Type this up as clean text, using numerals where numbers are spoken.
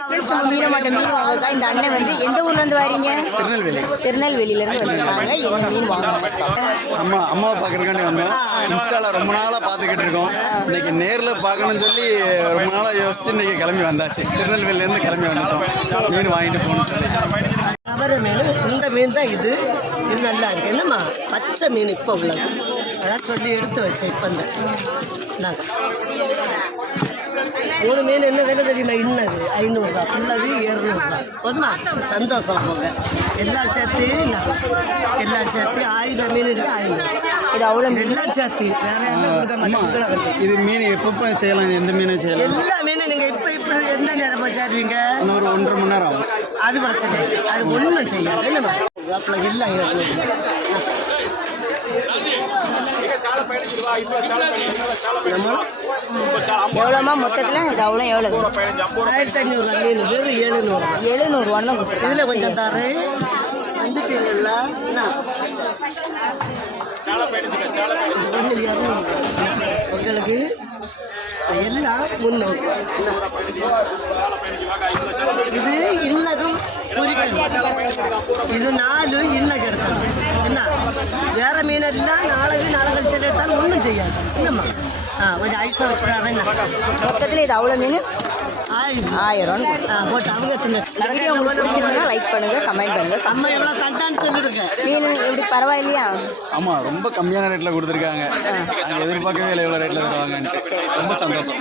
மீன மாட்டை மீன் வாங்குறதா இந்த அண்ணன் வந்து எந்த ஊர்லேருந்து வரீங்க? திருநெல்வேலியிலேருந்து வந்திருக்காங்க. என்ன மீன் வாங்க அம்மாவை பார்க்குறதுக்காண்டி வந்தோம். இன்ஸ்டாவில் ரொம்ப நாளாக பார்த்துக்கிட்டு இருக்கோம். இன்னைக்கு நேரில் பார்க்கணும்னு சொல்லி ரொம்ப நாளாக யோசிச்சு இன்னைக்கு கிளம்பி வந்தாச்சு. திருநெல்வேலியிலேருந்து கிளம்பி வந்துட்டோம். மீன் வாங்கிட்டு போகணும்னு சொல்லி. அவரை மீன் இந்த மீன் தான் இது நல்லா இருக்கு. என்னம்மா பச்சை மீன் இப்போ உள்ளது அதான் சொல்லி எடுத்து வச்சேன். இப்போ இந்த 3 மீன் என்ன விலை தெரியுமா? இன்னது 500 உள்ளது 200 போதுமா? சந்தோஷம் போங்க. எல்லாம் சேர்த்து எல்லாம் சேர்த்து 1000 மீன் இருக்கு. 500 இது அவ்வளோ எல்லாம் சேர்த்து வேற என்ன கொடுக்க மாட்டேன். இது மீன் எப்பப்போ செய்யலாம்? எந்த மீனும் செய்யலாம்? எல்லா மீனும் நீங்கள் இப்போ இப்படி எந்த நேரம் சேருவீங்க? இன்னொரு 1.5 மணி நேரம் ஆகும். அது பிரச்சனை இல்லை. அது ஒன்றும் செய்யாது. என்னம்மா அப்புறம் இல்லை எவ்வளோமா மொத்தத்தில்? இது அவ்வளோ எவ்வளோ? 1500 மீன் வெறும் 700 தான் கொடுத்துருக்கேன். இதில் கொஞ்சம் தரேன். வந்துட்டீங்களா? உங்களுக்கு எல்லாம் 300. இது இன்னதும் பொரிக்கணும். இது 4 இன்னும் கிடக்கணும். என்ன வேறு மீன் எல்லாம் நாளை கழிச்சு எடுத்தாலும் ஒன்றும் செய்யாது. சின்னம்மா கொஞ்சம் ஐஸாக வச்சுருக்காங்க. மொத்தத்தில் இது அவ்வளோ மீன் 1000 போட்டு அவங்க லைக் பண்ணுங்கள், கமெண்ட் பண்ணுங்கள். அம்மா எவ்வளோ தந்தான்னு சொல்லிடுங்க. மீன் எப்படி பரவாயில்லையா? ஆமாம், ரொம்ப கம்மியான ரேட்டில் கொடுத்துருக்காங்க. எதிர்பார்க்கவே இல்லை எவ்வளோ ரேட்டில் தருவாங்கன்ட்டு. ரொம்ப சந்தோஷம்.